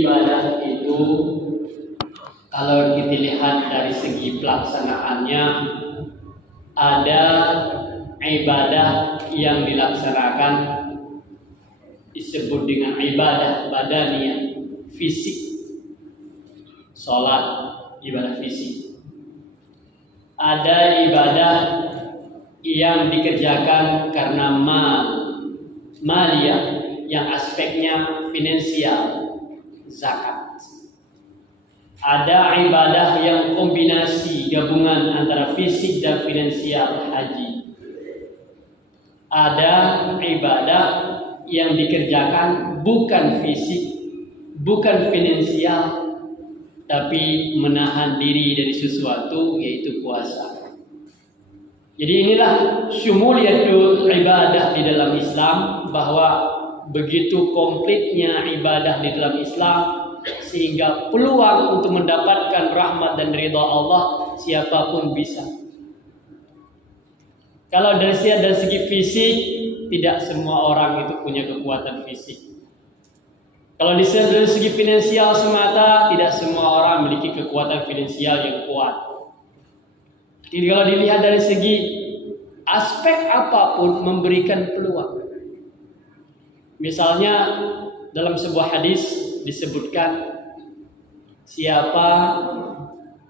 Ibadah itu kalau kita lihat dari segi pelaksanaannya, ada ibadah yang dilaksanakan disebut dengan ibadah badaniyah, fisik. Salat, ibadah fisik. Ada ibadah yang dikerjakan karena maliyah, yang aspeknya finansial, zakat. Ada ibadah yang kombinasi gabungan antara fisik dan finansial, haji. Ada ibadah yang dikerjakan bukan fisik, bukan finansial, tapi menahan diri dari sesuatu, yaitu puasa. Jadi inilah syumuliyatul ibadah di dalam Islam, bahwa begitu komplitnya ibadah di dalam Islam, sehingga peluang untuk mendapatkan rahmat dan ridha Allah siapapun bisa. Kalau dari segi fisik, tidak semua orang itu punya kekuatan fisik. Kalau dari segi finansial semata, tidak semua orang memiliki kekuatan finansial yang kuat. Jadi kalau dilihat dari segi aspek apapun memberikan peluang. Misalnya dalam sebuah hadis disebutkan, siapa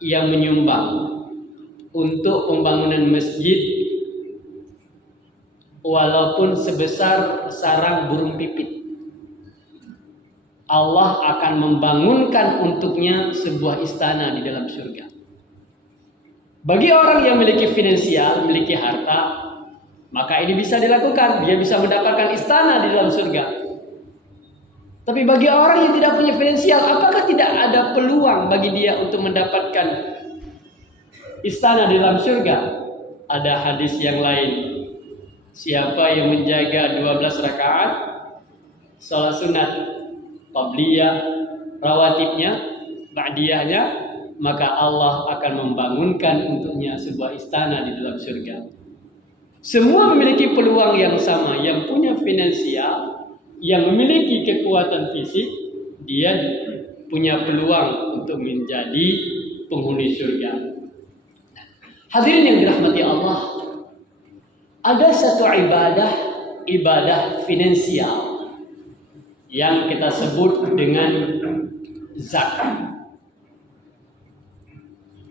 yang menyumbang untuk pembangunan masjid walaupun sebesar sarang burung pipit, Allah akan membangunkan untuknya sebuah istana di dalam surga. Bagi orang yang memiliki finansial, memiliki harta, maka ini bisa dilakukan. Dia bisa mendapatkan istana di dalam surga. Tapi bagi orang yang tidak punya finansial, apakah tidak ada peluang bagi dia untuk mendapatkan istana di dalam surga? Ada hadis yang lain. Siapa yang menjaga 12 rakaat salat sunat, qabliyah, rawatibnya, ba'diyahnya, maka Allah akan membangunkan untuknya sebuah istana di dalam surga. Semua memiliki peluang yang sama. Yang punya finansial, yang memiliki kekuatan fisik, dia punya peluang untuk menjadi penghuni surga. Hadirin yang dirahmati Allah, ada satu ibadah finansial yang kita sebut dengan zakat.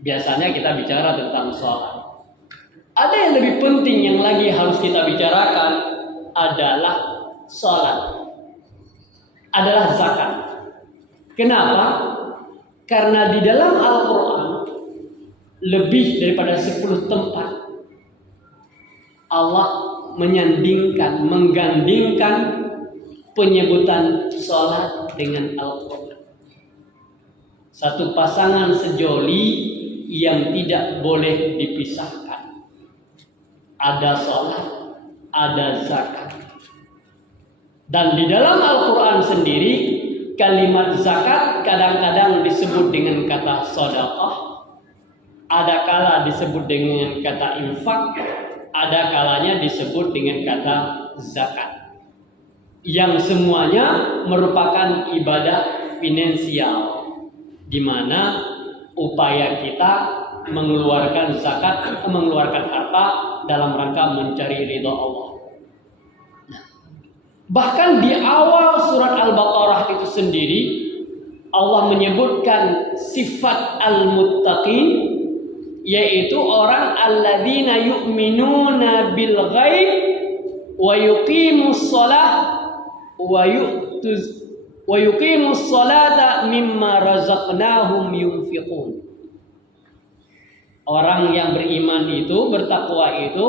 Biasanya kita bicara tentang sholat. Ada yang lebih penting yang lagi harus kita bicarakan adalah sholat, adalah zakat. Kenapa? Karena di dalam Al-Quran lebih daripada 10 tempat Allah menggandingkan penyebutan sholat dengan Al-Quran. Satu pasangan sejoli yang tidak boleh dipisahkan. Ada sholat, ada zakat. Dan di dalam Al-Quran sendiri, kalimat zakat kadang-kadang disebut dengan kata sedekah, ada kala disebut dengan kata infak, ada kalanya disebut dengan kata zakat. Yang semuanya merupakan ibadah finansial, di mana upaya kita mengeluarkan zakat, mengeluarkan harta dalam rangka mencari ridha Allah. Bahkan di awal surat Al-Baqarah itu sendiri, Allah menyebutkan sifat al-muttaqin, yaitu orang alladzina yu'minuna bil ghaib wa yuqimus shalah wa yuqimus salata mimma razaqnahum yunfiqun. Orang yang beriman itu, bertakwa itu,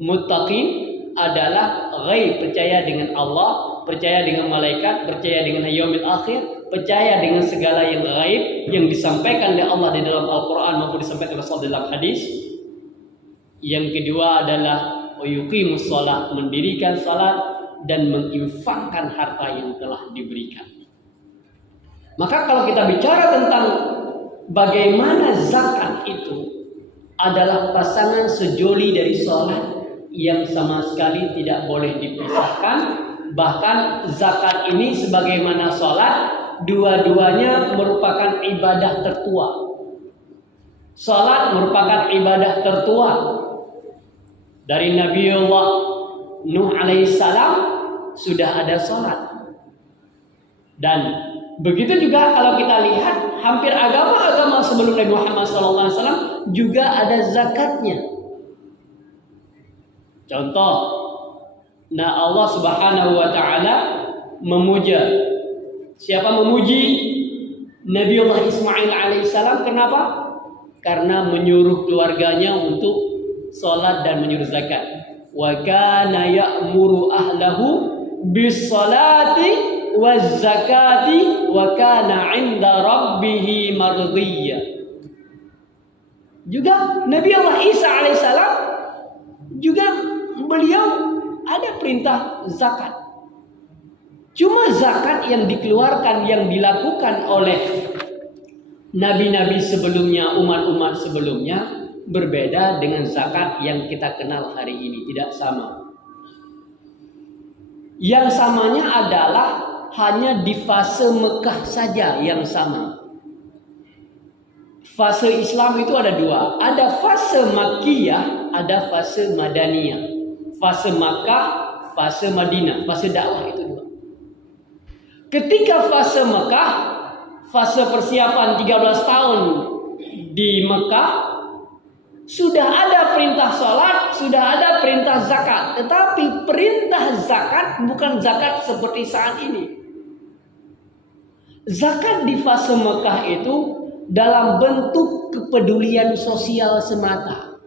muttaqin adalah ghaib, percaya dengan Allah, percaya dengan malaikat, percaya dengan yaumil akhir, percaya dengan segala yang ghaib yang disampaikan oleh Allah di dalam Al-Quran maupun disampaikan oleh Rasul dalam hadis. Yang kedua adalah yuqimus shalah, mendirikan salat dan menginfakkan harta yang telah diberikan. Maka kalau kita bicara tentang bagaimana zakat itu adalah pasangan sejoli dari salat yang sama sekali tidak boleh dipisahkan. Bahkan zakat ini sebagaimana sholat dua-duanya merupakan ibadah tertua. Salat merupakan ibadah tertua. Dari Nabiullah Nuh alaihissalam sudah ada salat. Dan begitu juga kalau kita lihat hampir agama-agama sebelum Nabi Muhammad SAW juga ada zakatnya. Contoh, Allah Subhanahu wa taala memuja. Siapa memuji? Nabiullah Ismail alaihissalam. Kenapa? Karena menyuruh keluarganya untuk salat dan menyuruh zakat. Wa kana ya'muru ahlahu bis salati waz zakati wa kana 'inda rabbih mardiyya. Juga Nabi Allah Isa alaihissalam juga beliau ada perintah zakat. Cuma zakat yang dikeluarkan, yang dilakukan oleh nabi-nabi sebelumnya, umat-umat sebelumnya berbeda dengan zakat yang kita kenal hari ini, tidak sama. Yang samanya adalah hanya di fase Mekah saja yang sama. Fase Islam itu ada dua. Ada fase Makkiyah, ada fase Madaniyah. Fase Makkah, fase Madinah. Fase dakwah itu dua. Ketika fase Mekah, fase persiapan 13 tahun di Mekah, sudah ada perintah salat, sudah ada perintah zakat. Tetapi perintah zakat bukan zakat seperti saat ini. Zakat di fase Mekah itu dalam bentuk kepedulian sosial semata.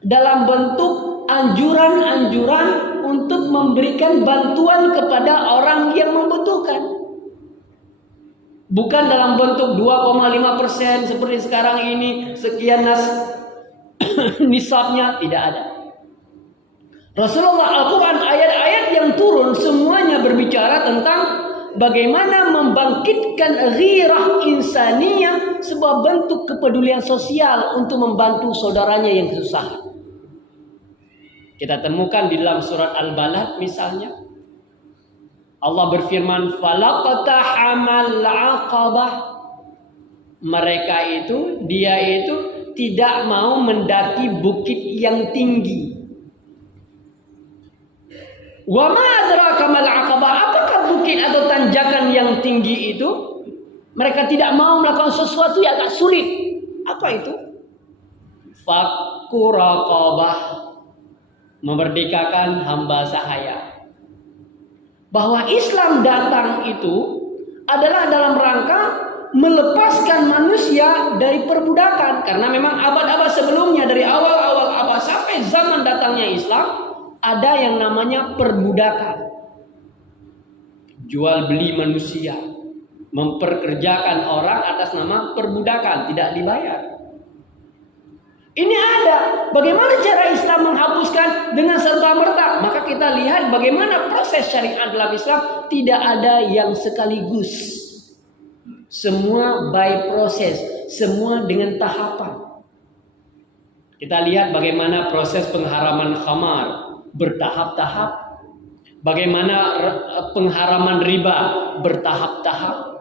Dalam bentuk anjuran-anjuran untuk memberikan bantuan kepada orang yang membutuhkan. Bukan dalam bentuk 2,5% seperti sekarang ini, sekian nisabnya, tidak ada. Rasulullah Al-Quran ayat-ayat yang turun semuanya berbicara tentang bagaimana membangkitkan ghirah insaniyah, sebuah bentuk kepedulian sosial untuk membantu saudaranya yang kesusahan. Kita temukan di dalam surat Al-Balad misalnya. Allah berfirman, falaqtahamal aqabah. Mereka itu, dia itu tidak mau mendaki bukit yang tinggi. Wa ma adraka mal aqabah. Apakah bukit atau tanjakan yang tinggi itu? Mereka tidak mau melakukan sesuatu yang agak sulit. Apa itu? Fakku raqabah. Memerdekakan hamba sahaya. Bahwa Islam datang itu adalah dalam rangka melepaskan manusia dari perbudakan. Karena memang abad-abad sebelumnya, dari awal-awal abad sampai zaman datangnya Islam, ada yang namanya perbudakan. Jual beli manusia, memperkerjakan orang atas nama perbudakan, tidak dibayar. Ini ada. Bagaimana cara Islam menghapuskan dengan serta-merta? Maka kita lihat bagaimana proses syariat dalam Islam tidak ada yang sekaligus. Semua by proses, semua dengan tahapan. Kita lihat bagaimana proses pengharaman khamar bertahap-tahap. Bagaimana pengharaman riba bertahap-tahap.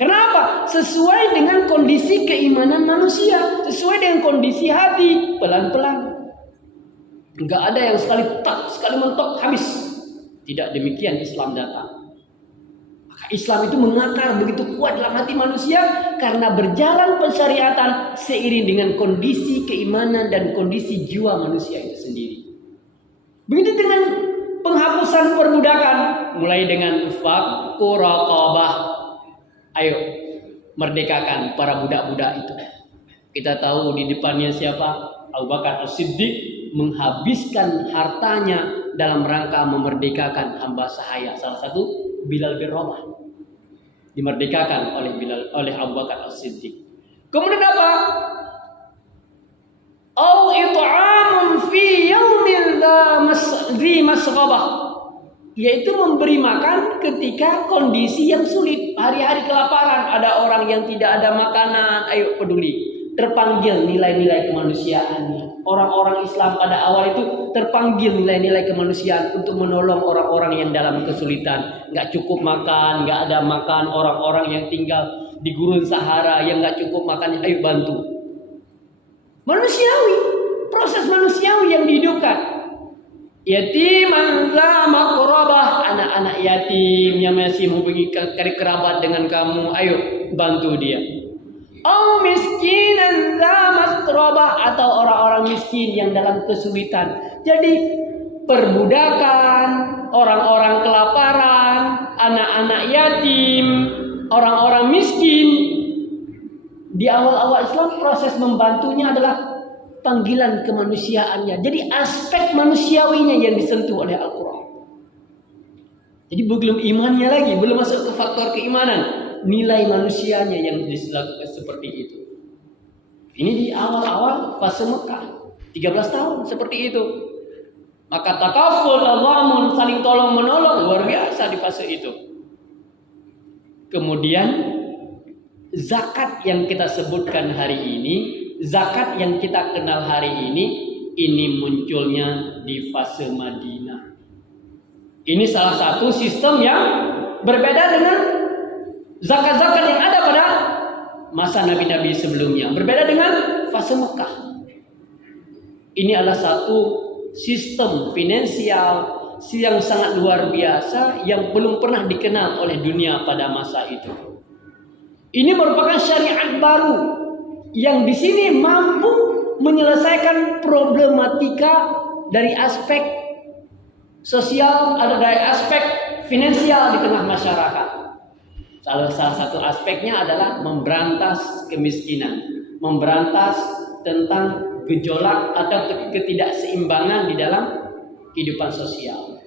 Kenapa? Sesuai dengan kondisi keimanan manusia, sesuai dengan kondisi hati, pelan-pelan. Enggak ada yang sekali mentok habis. Tidak demikian Islam datang. Maka Islam itu mengakar begitu kuat dalam hati manusia karena berjalan pensyariatan seiring dengan kondisi keimanan dan kondisi jiwa manusia itu sendiri. Begitu dengan penghapusan perbudakan, mulai dengan fakku raqabah. Ayo, merdekakan para budak-budak itu. Kita tahu di depannya siapa? Abu Bakar As-Siddiq menghabiskan hartanya dalam rangka memerdekakan hamba sahaya. Salah satu Bilal bin Rabah dimerdekakan oleh Abu Bakar As-Siddiq. Kemudian apa? Au it'amun fi yaumin dzi masghabah. Yaitu memberi makan ketika kondisi yang sulit. Hari-hari kelaparan, ada orang yang tidak ada makanan. Ayo peduli. Terpanggil nilai-nilai kemanusiaannya. Orang-orang Islam pada awal itu terpanggil nilai-nilai kemanusiaan untuk menolong orang-orang yang dalam kesulitan. Nggak cukup makan, nggak ada makan. Orang-orang yang tinggal di gurun Sahara yang nggak cukup makan, ayo bantu. Manusiawi, proses manusiawi yang dihidupkan. Yatiman za maqrabah, anak-anak yatim yang masih menghubungi kerabat dengan kamu, ayo bantu dia. Oh miskinan za masrabah, atau orang-orang miskin yang dalam kesulitan. Jadi perbudakan, orang-orang kelaparan, anak-anak yatim, orang-orang miskin. Di awal-awal Islam proses membantunya adalah panggilan kemanusiaannya. Jadi aspek manusiawinya yang disentuh oleh Al-Quran. Jadi belum imannya lagi, belum masuk ke faktor keimanan. Nilai manusianya yang dilakukan seperti itu. Ini di awal-awal fase Mekah. 13 tahun seperti itu. Maka takaful, tazamun, saling tolong menolong luar biasa di fase itu. Kemudian zakat yang kita sebutkan hari ini, zakat yang kita kenal hari ini munculnya di fase Madinah. Ini salah satu sistem yang berbeda dengan zakat-zakat yang ada pada masa nabi-nabi sebelumnya. Berbeda dengan fase Mekah. Ini adalah satu sistem finansial yang sangat luar biasa yang belum pernah dikenal oleh dunia pada masa itu. Ini merupakan syariat baru yang di sini mampu menyelesaikan problematika dari aspek sosial, ada dari aspek finansial di tengah masyarakat. Salah satu aspeknya adalah memberantas kemiskinan, memberantas tentang gejolak atau ketidakseimbangan di dalam kehidupan sosial.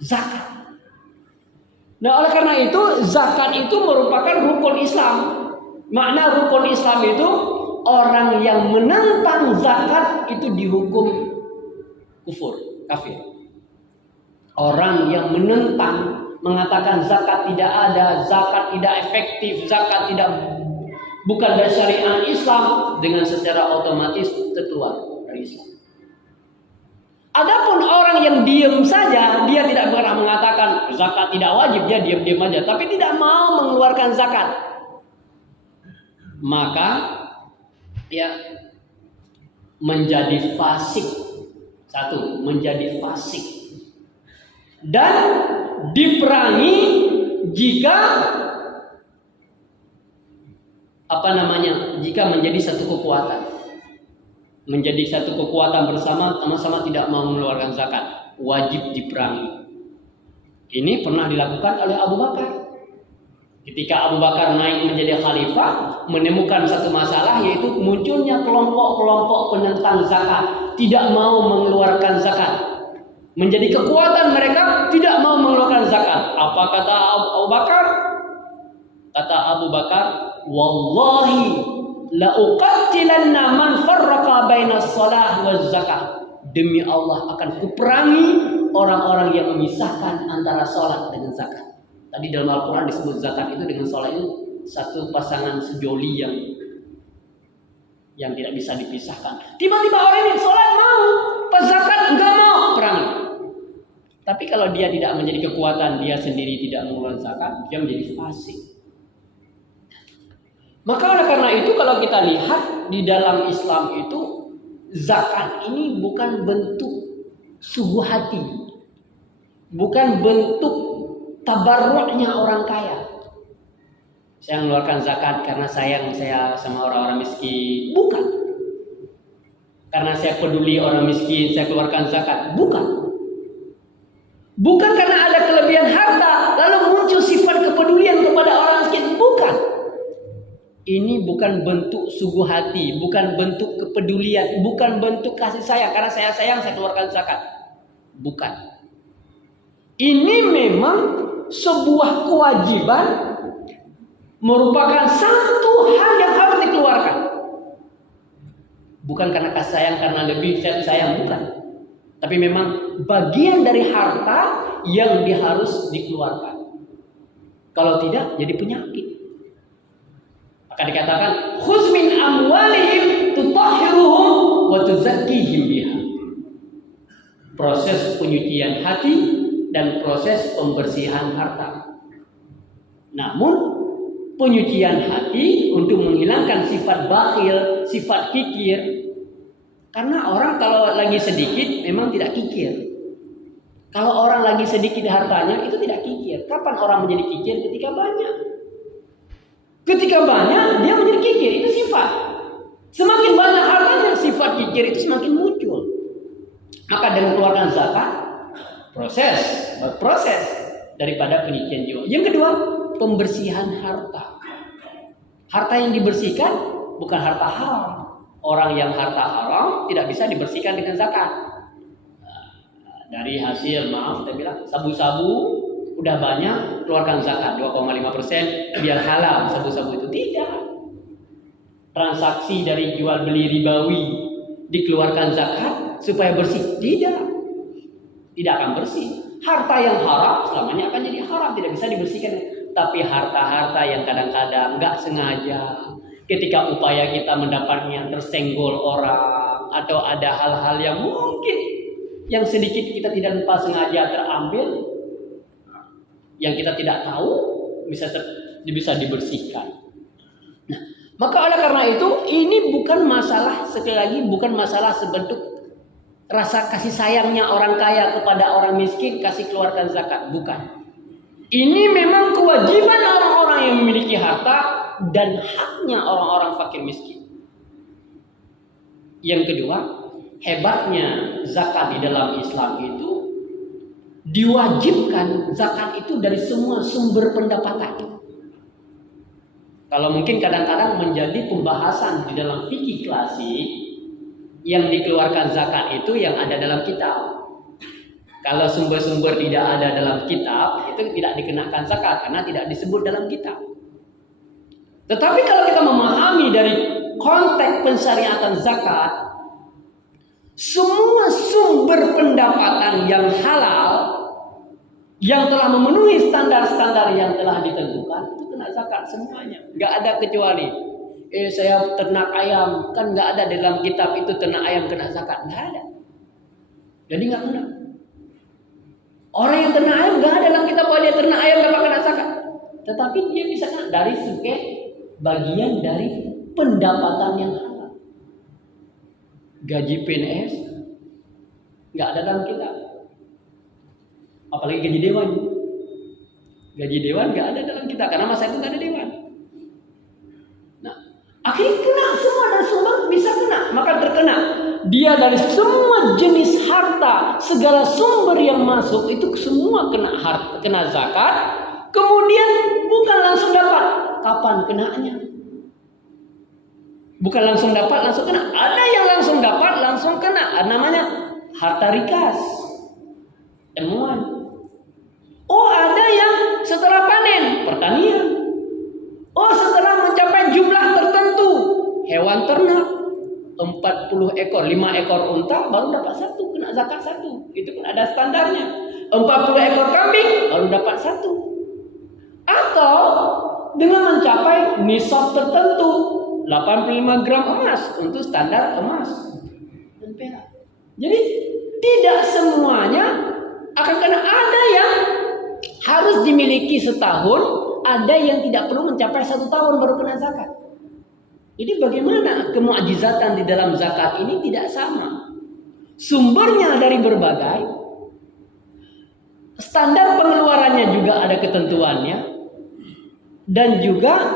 Zakat. Nah, oleh karena itu zakat itu merupakan rukun Islam. Makna rukun Islam itu orang yang menentang zakat itu dihukum kufur, kafir. Orang yang menentang, mengatakan zakat tidak ada, zakat tidak efektif, zakat bukan dari syariat Islam, dengan secara otomatis terkeluar dari Islam. Adapun orang yang diam saja, dia tidak pernah mengatakan zakat tidak wajib, dia diam-diam aja, tapi tidak mau mengeluarkan zakat, maka dia menjadi fasik. Satu, menjadi fasik dan diperangi jika jika menjadi satu kekuatan. Menjadi satu kekuatan bersama, sama-sama tidak mau mengeluarkan zakat, wajib diperangi. Ini pernah dilakukan oleh Abu Bakar. Ketika Abu Bakar naik menjadi khalifah, menemukan satu masalah, yaitu munculnya kelompok-kelompok penentang zakat, tidak mau mengeluarkan zakat. Menjadi kekuatan mereka tidak mau mengeluarkan zakat. Apa kata Abu Bakar? Kata Abu Bakar, wallahi la uqatilanna man farraqa bainas shalah waz zakah. Demi Allah akan kuperangi orang-orang yang memisahkan antara salat dengan zakat. Tadi dalam Al-Quran disebut zakat itu dengan salat itu satu pasangan sejoli yang tidak bisa dipisahkan. Tiba-tiba orang ini salat mau, pas zakat enggak mau, perangi. Tapi kalau dia tidak menjadi kekuatan, dia sendiri tidak mengeluarkan zakat, dia menjadi fasik. Maka oleh karena itu kalau kita lihat di dalam Islam itu, zakat ini bukan bentuk suguh hati, bukan bentuk tabarruknya orang kaya. Saya mengeluarkan zakat karena sayang saya sama orang-orang miskin, bukan. Karena saya peduli orang miskin, saya keluarkan zakat, bukan. Bukan karena ada kelebihan harta lalu muncul sifat kepedulian kepada orang miskin, bukan. Ini bukan bentuk sungguh hati, bukan bentuk kepedulian, bukan bentuk kasih sayang. Karena saya sayang, saya keluarkan zakat. Bukan. Ini memang sebuah kewajiban, merupakan satu hal yang harus dikeluarkan. Bukan karena kasih sayang, karena lebih sayang, bukan. Tapi memang bagian dari harta yang harus dikeluarkan. Kalau tidak, jadi penyakit. Maka dikatakan khuz min amwalihim tutahhiruhum wa wa tuzakkihim biha. Proses penyucian hati dan proses pembersihan harta. Namun penyucian hati untuk menghilangkan sifat bakhil, sifat kikir. Karena orang kalau lagi sedikit memang tidak kikir. Kalau orang lagi sedikit hartanya itu tidak kikir. Kapan orang menjadi kikir? Ketika banyak. Ketika banyak dia menjadi kikir, itu sifat. Semakin banyak hartanya, sifat kikir itu semakin muncul. Maka dengan keluarkan zakat, proses daripada penyucian jiwa. Yang kedua, pembersihan harta. Harta yang dibersihkan bukan harta haram. Orang yang harta haram tidak bisa dibersihkan dengan zakat. Dari hasil, maaf saya bilang, sabu-sabu udah banyak, keluarkan zakat 2,5% biar halal sabu-sabu itu. Tidak. Transaksi dari jual beli ribawi dikeluarkan zakat supaya bersih. Tidak akan bersih. Harta yang haram selamanya akan jadi haram, tidak bisa dibersihkan. Tapi harta-harta yang kadang-kadang nggak sengaja, ketika upaya kita mendapatnya tersenggol orang, atau ada hal-hal yang mungkin yang sedikit kita tidak lupa sengaja terambil, yang kita tidak tahu bisa dibersihkan. Nah, maka oleh karena itu ini bukan masalah, sekali lagi bukan masalah sebentuk rasa kasih sayangnya orang kaya kepada orang miskin kasih keluarkan zakat, bukan. Ini memang kewajiban orang-orang yang memiliki harta dan haknya orang-orang fakir miskin. Yang kedua, hebatnya zakat di dalam Islam itu diwajibkan zakat itu dari semua sumber pendapatan. Kalau mungkin kadang-kadang menjadi pembahasan di dalam fikih klasik, yang dikeluarkan zakat itu yang ada dalam kitab. Kalau sumber-sumber tidak ada dalam kitab, itu tidak dikenakan zakat karena tidak disebut dalam kitab. Tetapi kalau kita memahami dari konteks pensyariatan zakat, semua sumber pendapatan yang halal, yang telah memenuhi standar-standar yang telah ditentukan, itu kena zakat semuanya. Nggak ada kecuali. Saya ternak ayam, kan nggak ada dalam kitab itu ternak ayam kena zakat, nggak ada. Jadi nggak kena. Orang yang ternak ayam nggak ada dalam kitab bahwa dia ternak ayam dapat kena zakat. Tetapi dia bisa kena dari sebagai bagian dari pendapatan yang halal. Gaji PNS nggak ada dalam kitab. Apalagi gaji dewan. Gaji dewan nggak ada dalam kitab karena masa itu nggak ada dewan. Nah, akhirnya kena semua dan semua bisa kena, maka terkena. Dia dari semua jenis harta, segala sumber yang masuk itu semua kena zakat. Kemudian bukan langsung dapat. Kapan kenanya? Bukan langsung dapat, langsung kena. Ada yang langsung dapat, langsung kena. Namanya harta rikas. M1. Oh, ada yang setelah panen, pertanian. Oh, setelah mencapai jumlah tertentu, hewan ternak. 40 ekor, 5 ekor unta baru dapat 1, kena zakat 1. Itu kan ada standarnya. 40 ekor kambing baru dapat 1. Atau dengan mencapai nisab tertentu, 85 gram emas untuk standar emas dan perak. Jadi tidak semuanya akan kena. Ada yang harus dimiliki setahun, ada yang tidak perlu mencapai 1 tahun baru kena zakat. Jadi bagaimana kemukjizatan di dalam zakat ini tidak sama. Sumbernya dari berbagai. Standar pengeluarannya juga ada ketentuannya. Dan juga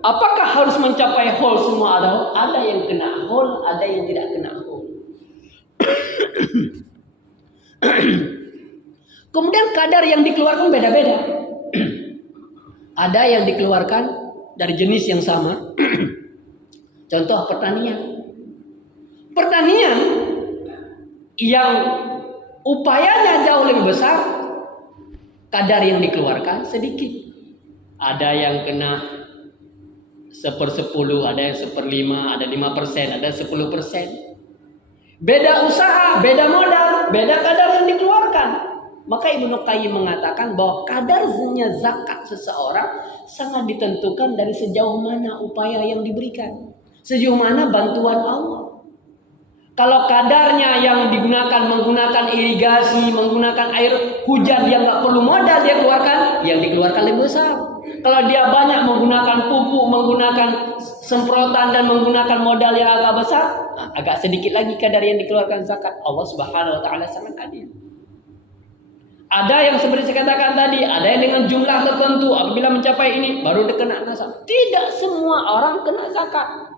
apakah harus mencapai whole semua? Ada yang kena whole, ada yang tidak kena whole. Kemudian kadar yang dikeluarkan beda-beda. Ada yang dikeluarkan dari jenis yang sama. Contoh pertanian. Pertanian yang upayanya jauh lebih besar, kadar yang dikeluarkan sedikit. Ada yang kena 1/10, ada yang 1/5, ada 5%, ada 10%. Beda usaha, beda modal, beda kadar yang dikeluarkan. Maka Ibnu Qayyim mengatakan bahwa kadarnya zakat seseorang sangat ditentukan dari sejauh mana upaya yang diberikan. Sejauh mana bantuan Allah. Kalau kadarnya yang digunakan menggunakan irigasi, menggunakan air hujan yang nggak perlu modal dia keluarkan, yang dikeluarkan lebih besar. Kalau dia banyak menggunakan pupuk, menggunakan semprotan dan menggunakan modal yang agak besar, agak sedikit lagi kadar yang dikeluarkan zakat. Allah Subhanahu wa taala sangat adil. Ada yang seperti saya katakan tadi, ada yang dengan jumlah tertentu apabila mencapai ini baru kena zakat. Tidak semua orang kena zakat.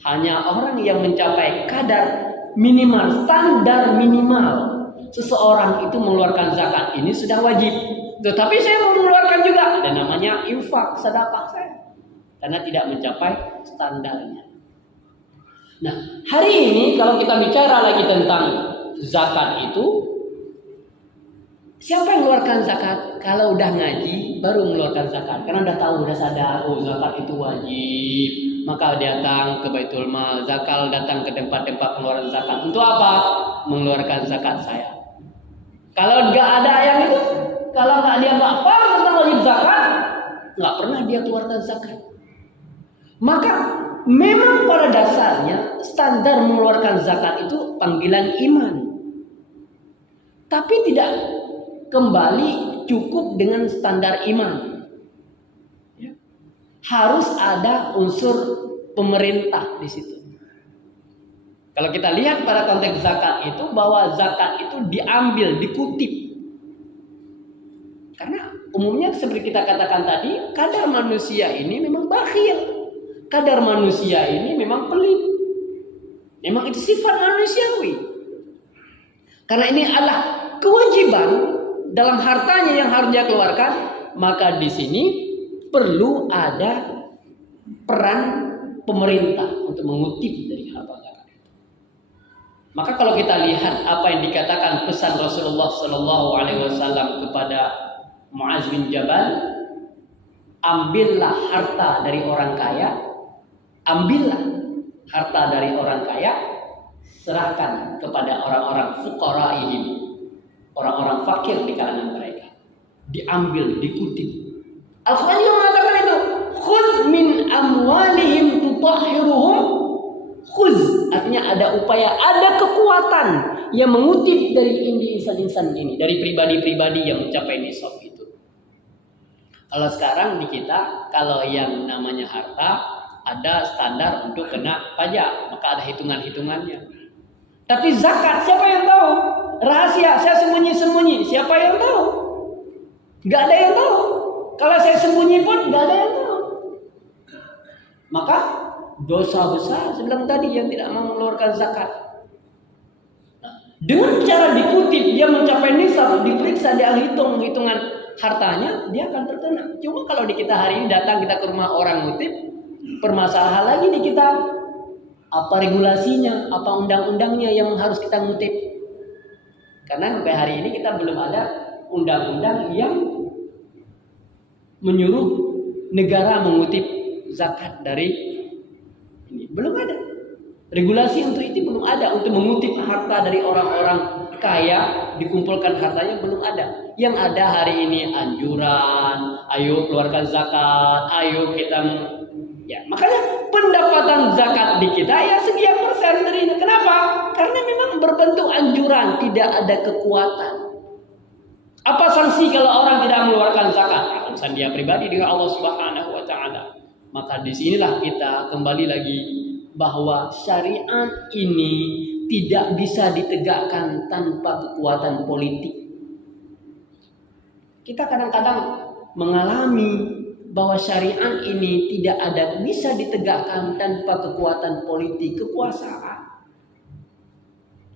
Hanya orang yang mencapai kadar minimal, standar minimal seseorang itu mengeluarkan zakat ini sudah wajib. Tetapi saya mau mengeluarkan juga, ada namanya infak, sedekah saya, karena tidak mencapai standarnya. Nah, hari ini kalau kita bicara lagi tentang zakat itu, siapa yang mengeluarkan zakat? Kalau udah ngaji baru mengeluarkan zakat, karena udah tahu, udah sadar, oh zakat itu wajib. Maka datang ke Baitul Mal, zakal datang ke tempat-tempat pengeluaran zakat. Untuk apa? Mengeluarkan zakat saya. Kalau nggak ada yang itu, kalau dia nggak paham tentang wajib zakat, nggak pernah dia keluarkan zakat. Maka memang pada dasarnya standar mengeluarkan zakat itu panggilan iman, tapi tidak kembali cukup dengan standar iman. Harus ada unsur pemerintah di situ. Kalau kita lihat pada konteks zakat itu, bahwa zakat itu diambil, dikutip. Karena umumnya seperti kita katakan tadi, kadar manusia ini memang bakhil. Kadar manusia ini memang pelit. Memang itu sifat manusiawi. Karena ini adalah kewajiban dalam hartanya yang harus dia keluarkan, maka di sini perlu ada peran pemerintah untuk mengutip dari harta zakat. Maka kalau kita lihat apa yang dikatakan pesan Rasulullah Sallallahu Alaihi Wasallam kepada Muaz bin Jabal, ambillah harta dari orang kaya, ambillah harta dari orang kaya, serahkan kepada orang-orang fuqaraihim, orang-orang fakir di kalangan mereka. Diambil, dikutip. Al-Quran juga mengatakan itu, khudz min amwalihim tutahhiruhum, khudz, artinya ada upaya, ada kekuatan yang mengutip dari insan-insan ini, dari pribadi-pribadi yang mencapai nisab itu. Kalau sekarang di kita, kalau yang namanya harta ada standar untuk kena pajak, maka ada hitungan-hitungannya. Tapi zakat siapa yang tahu? Rahasia, saya sembunyi-sembunyi, siapa yang tahu? Gak ada yang tahu. Kalau saya sembunyi pun gak ada yang tahu. Maka dosa besar sebelum tadi yang tidak mau mengeluarkan zakat. Nah, dengan cara dikutip dia mencapai nisab, diperiksa, dia hitungan hartanya, dia akan terkena. Cuma kalau di kita hari ini datang kita ke rumah orang ngutip, permasalahan lagi di kita, apa regulasinya, apa undang-undangnya yang harus kita ngutip. Karena sampai hari ini kita belum ada undang-undang yang menyuruh negara mengutip zakat dari ini. Belum ada. Regulasi untuk itu belum ada. Untuk mengutip harta dari orang-orang kaya, dikumpulkan hartanya belum ada. Yang ada hari ini anjuran, ayo keluarkan zakat, ayo kita ya, makanya pendapatan zakat di kita ya sekian persen dari ini. Kenapa? Karena memang berbentuk anjuran, tidak ada kekuatan. Apa sanksi kalau orang tidak mengeluarkan zakat? Urusan dia pribadi dengan Allah Subhanahu wa taala. Maka disinilah kita kembali lagi bahwa syariat ini tidak bisa ditegakkan tanpa kekuatan politik. Kita kadang-kadang mengalami bahwa syariat ini tidak ada bisa ditegakkan tanpa kekuatan politik, kekuasaan.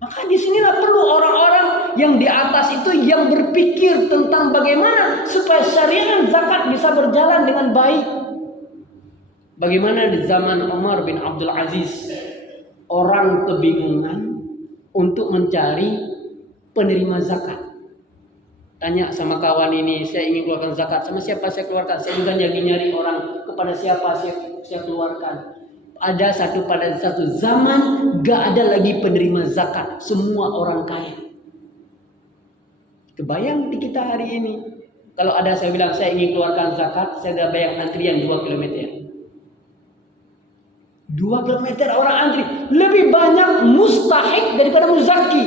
Maka disinilah perlu orang-orang yang di atas itu yang berpikir tentang bagaimana supaya syariat zakat bisa berjalan dengan baik. Bagaimana di zaman Umar bin Abdul Aziz, orang kebingungan untuk mencari penerima zakat. Tanya sama kawan ini, saya ingin keluarkan zakat, sama siapa saya keluarkan? Saya juga lagi nyari orang, kepada siapa saya keluarkan. Ada pada satu zaman gak ada lagi penerima zakat, semua orang kaya. Kebayang di kita hari ini, kalau ada saya bilang saya ingin keluarkan zakat, saya udah bayang antrian 2 km. 2 kilometer orang antri. Lebih banyak mustahik daripada muzaki.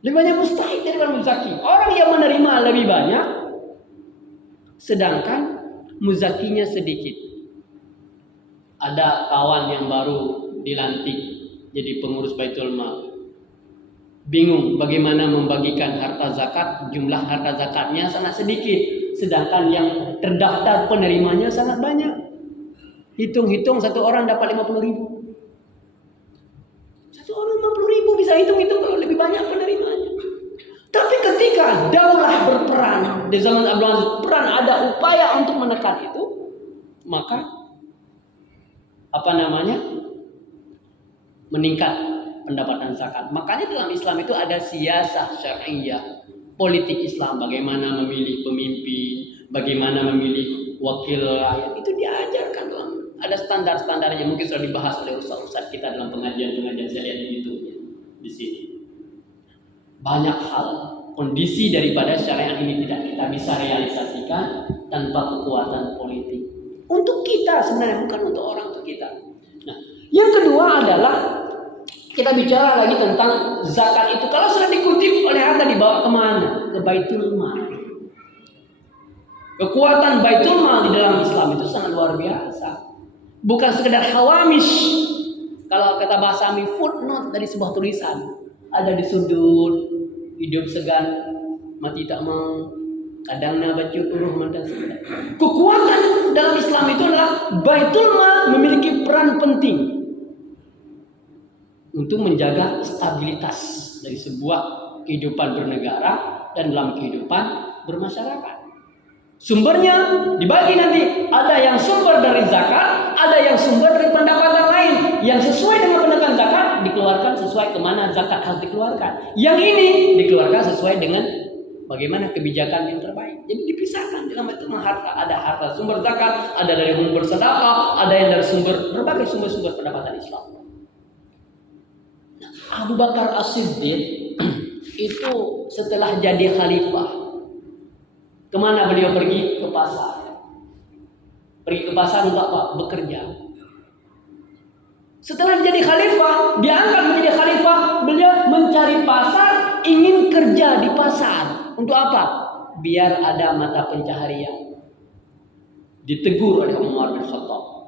Lebih banyak mustahik daripada muzaki. Orang yang menerima lebih banyak, sedangkan muzakinya sedikit. Ada kawan yang baru dilantik jadi pengurus Baitul Mal. Bingung bagaimana membagikan harta zakat. Jumlah harta zakatnya sangat sedikit, sedangkan yang terdaftar penerimanya sangat banyak. Hitung-hitung satu orang dapat 50.000. Satu orang 50.000, bisa hitung-hitung kalau lebih banyak penerimanya. Tapi ketika daulah berperan di zaman Abdul Aziz, peran ada upaya untuk menekan itu, maka meningkat pendapatan zakat. Makanya dalam Islam itu ada siyasah syar'iyyah, politik Islam, bagaimana memilih pemimpin, bagaimana memilih wakil rakyat, itu diajarkan dalam, ada standar-standarnya. Mungkin sudah dibahas oleh ustaz-ustaz kita dalam pengajian-pengajian, saya lihat di YouTube di sini. Banyak hal, kondisi daripada syariat ini tidak kita bisa realisasikan tanpa kekuatan politik. Untuk kita sebenarnya, bukan untuk orang, untuk kita. Nah, yang kedua adalah kita bicara lagi tentang zakat itu. Kalau sudah dikutip oleh harta, dibawa kemana? Ke Baitul Mal. Kekuatan Baitul Mal di dalam Islam itu sangat luar biasa. Bukan sekedar hawamish. Kalau kata bahasa kami, footnote dari sebuah tulisan. Ada di sudut, hidup segan, mati tak mau, kadang baca uruh mantan segan. Kekuatan dalam Islam itu adalah Baitul Mal memiliki peran penting untuk menjaga stabilitas dari sebuah kehidupan bernegara dan dalam kehidupan bermasyarakat. Sumbernya dibagi nanti. Ada yang sumber dari zakat, ada yang sumber dari pendapatan lain. Yang sesuai dengan pendapatan zakat dikeluarkan sesuai kemana zakat harus dikeluarkan. Yang ini dikeluarkan sesuai dengan bagaimana kebijakan yang terbaik. Jadi dipisahkan dalam itu harta. Ada harta sumber zakat, ada dari sumber sedekah, ada yang dari sumber berbagai sumber-sumber pendapatan Islam. Abu Bakar As-Siddiq itu setelah jadi khalifah, kemana beliau pergi? Ke pasar. Pergi ke pasar untuk apa? Bekerja. Setelah jadi khalifah, diangkat menjadi khalifah, beliau mencari pasar, ingin kerja di pasar. Untuk apa? Biar ada mata pencaharian. Ditegur oleh Umar bin Khattab.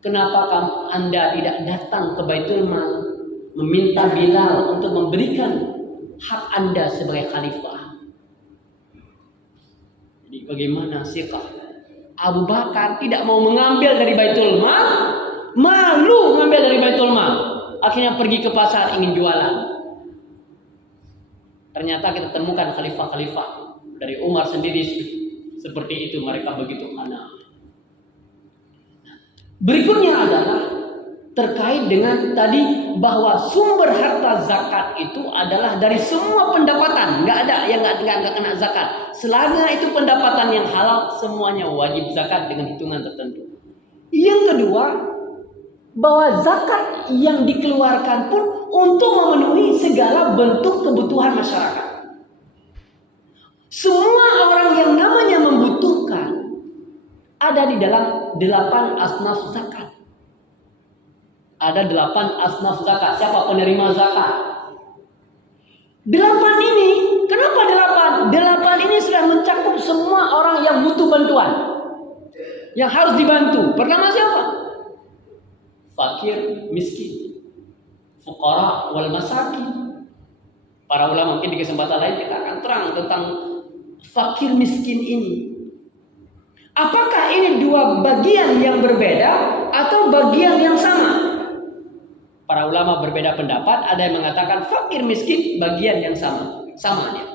Kenapa Anda tidak datang ke Baitul Mal meminta Bilal untuk memberikan hak Anda sebagai khalifah? Jadi bagaimana sikap Abu Bakar tidak mau mengambil dari Baitul Mal, malu mengambil dari Baitul Mal, akhirnya pergi ke pasar ingin jualan. Ternyata kita temukan khalifah-khalifah dari Umar sendiri seperti itu, mereka begitu kanak. Berikutnya adalah terkait dengan tadi bahwa sumber harta zakat itu adalah dari semua pendapatan, nggak ada yang nggak kena zakat. Selama itu pendapatan yang halal, semuanya wajib zakat dengan hitungan tertentu. Yang kedua, bahwa zakat yang dikeluarkan pun untuk memenuhi segala bentuk kebutuhan masyarakat. Semua orang yang namanya membutuhkan ada di dalam 8 asnaf zakat. Ada 8 asnaf zakat. Siapa penerima zakat? 8 ini, kenapa 8? 8 ini sudah mencakup semua orang yang butuh bantuan, yang harus dibantu. Pertama siapa? Fakir, miskin, fuqara wal masakin. Para ulama mungkin di kesempatan lain kita akan terang tentang fakir miskin ini. Apakah ini dua bagian yang berbeda atau bagian yang sama? Para ulama berbeda pendapat. Ada yang mengatakan fakir miskin bagian yang sama. Sama dia.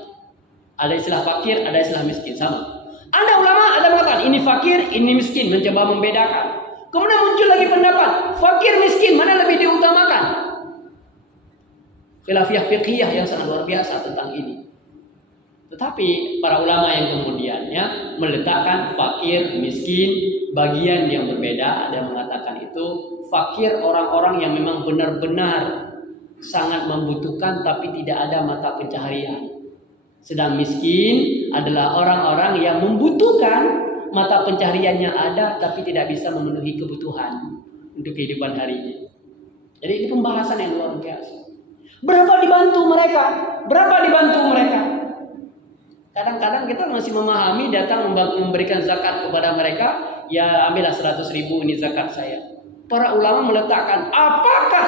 Ada istilah fakir, ada istilah miskin, sama. Ada ulama ada mengatakan ini fakir, ini miskin, mencoba membedakan. Kemudian muncul lagi pendapat fakir miskin mana lebih diutamakan? Khilafiyah fiqhiyah yang sangat luar biasa tentang ini. Tetapi para ulama yang kemudiannya meletakkan fakir, miskin, bagian yang berbeda. Ada yang mengatakan itu fakir orang-orang yang memang benar-benar sangat membutuhkan tapi tidak ada mata pencaharian. Sedang miskin adalah orang-orang yang membutuhkan mata pencahariannya ada tapi tidak bisa memenuhi kebutuhan untuk kehidupan harinya. Jadi ini pembahasan yang luar biasa. Berapa dibantu mereka? Berapa dibantu mereka? Kadang-kadang kita masih memahami datang memberikan zakat kepada mereka, ya ambillah 100.000 ini zakat saya. Para ulama meletakkan apakah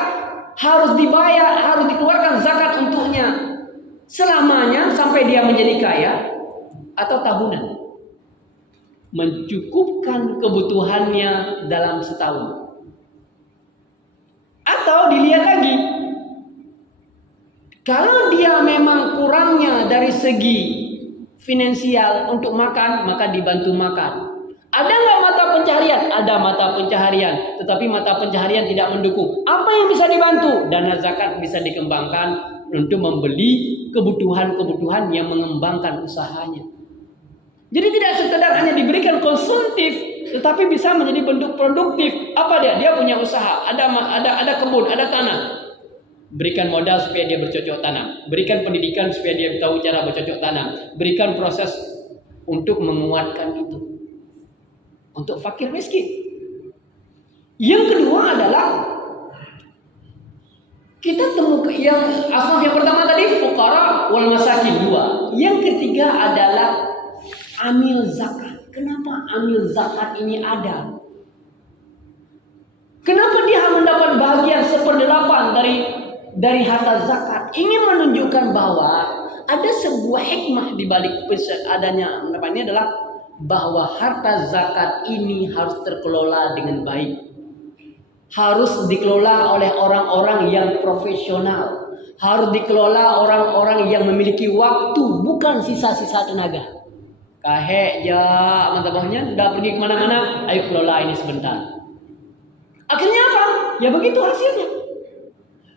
harus dibayar, harus dikeluarkan zakat untuknya selamanya sampai dia menjadi kaya atau tahunan? Mencukupkan kebutuhannya dalam setahun. Atau dilihat lagi, kalau dia memang kurangnya dari segi finansial untuk makan, maka dibantu makan. Ada nggak mata pencaharian? Ada mata pencaharian, tetapi mata pencaharian tidak mendukung. Apa yang bisa dibantu? Dana zakat bisa dikembangkan untuk membeli kebutuhan-kebutuhan yang mengembangkan usahanya. Jadi tidak sekedar hanya diberikan konsumtif, tetapi bisa menjadi bentuk produktif. Apa dia? Dia punya usaha, ada kebun, ada tanah. Berikan modal supaya dia bercocok tanam. Berikan pendidikan supaya dia tahu cara bercocok tanam. Berikan proses untuk menguatkan itu. Untuk fakir miskin. Yang kedua adalah kita temukan yang asnaf yang pertama tadi fuqara wal masakin 2. Yang ketiga adalah amil zakat. Kenapa amil zakat ini ada? Kenapa dia mendapat bagian 1/8 dari harta zakat? Ingin menunjukkan bahwa ada sebuah hikmah di balik adanya ini adalah bahwa harta zakat ini harus terkelola dengan baik. Harus dikelola oleh orang-orang yang profesional. Harus dikelola orang-orang yang memiliki waktu, bukan sisa-sisa tenaga. Kahek ya, mantabahnya udah pergi kemana-mana, ayo kelola ini sebentar. Akhirnya apa? Ya begitu hasilnya.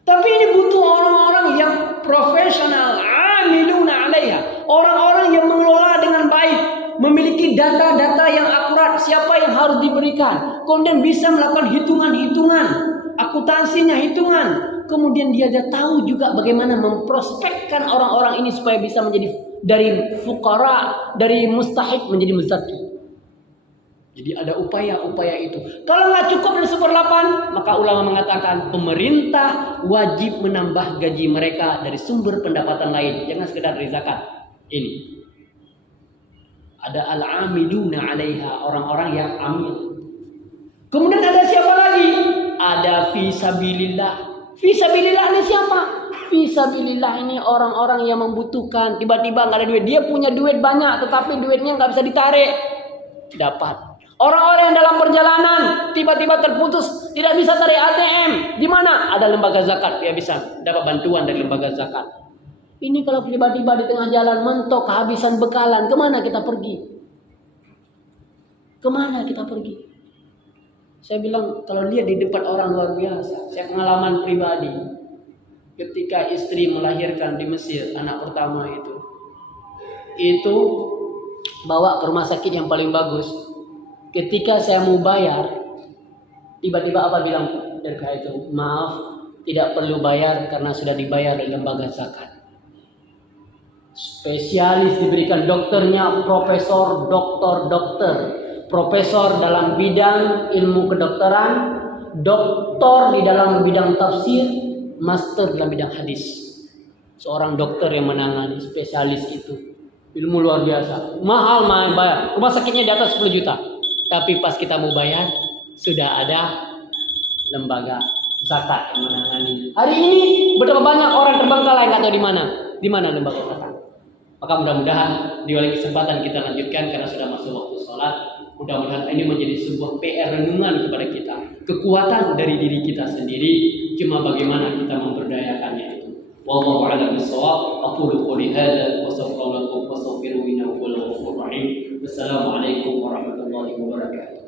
Tapi ini butuh orang-orang yang profesional, amiluna alaiha. Orang-orang yang mengelola dengan baik, memiliki data-data yang akurat, siapa yang harus diberikan. Kemudian bisa melakukan hitungan-hitungan, akuntansinya hitungan. Kemudian dia tahu juga bagaimana memprospekkan orang-orang ini supaya bisa menjadi dari fuqara, dari mustahik menjadi muzaki. Jadi ada upaya-upaya itu. Kalau nggak cukup dari 1/8, maka ulama mengatakan pemerintah wajib menambah gaji mereka dari sumber pendapatan lain. Jangan sekedar dari zakat. Ini. Ada al-amiluna 'alaiha, orang-orang yang amil. Kemudian ada siapa lagi? Ada fi sabilillah. Fi sabilillah ini siapa? Fi sabilillah ini orang-orang yang membutuhkan. Tiba-tiba nggak ada duit. Dia punya duit banyak, tetapi duitnya nggak bisa ditarik. Dapat. Orang-orang yang dalam perjalanan tiba-tiba terputus, tidak bisa tarik ATM. Di mana? Ada lembaga zakat, dia bisa dapat bantuan dari lembaga zakat. Ini kalau tiba-tiba di tengah jalan mentok kehabisan bekalan, kemana kita pergi? Kemana kita pergi? Saya bilang kalau dia di depan orang luar biasa. Saya pengalaman pribadi. Ketika istri melahirkan di Mesir anak pertama itu bawa ke rumah sakit yang paling bagus. Ketika saya mau bayar, tiba-tiba apa bilang derka itu? Maaf, tidak perlu bayar karena sudah dibayar di lembaga zakat. Spesialis diberikan, dokternya profesor, dokter, profesor dalam bidang ilmu kedokteran, doktor di dalam bidang tafsir, master dalam bidang hadis. Seorang dokter yang menangani, spesialis itu. Ilmu luar biasa. Mahal bayar. Rumah sakitnya di atas 10 juta. Tapi pas kita mau bayar, sudah ada lembaga zakat yang menangani. Hari ini betapa banyak orang terbengkalai nggak tahu di mana lembaga zakat. Maka mudah-mudahan di lain kesempatan kita lanjutkan karena sudah masuk waktu sholat. Mudah-mudahan ini menjadi sebuah PR renungan kepada kita. Kekuatan dari diri kita sendiri, cuma bagaimana kita memberdayakannya itu. Wallahu a'lam bishawab. Aqulu qouli hadza wa astaghfirullaha wa astaghfiruhu innahu huwal ghafurur rahim. Wassalamualaikum warahmatullahi wabarakatuh.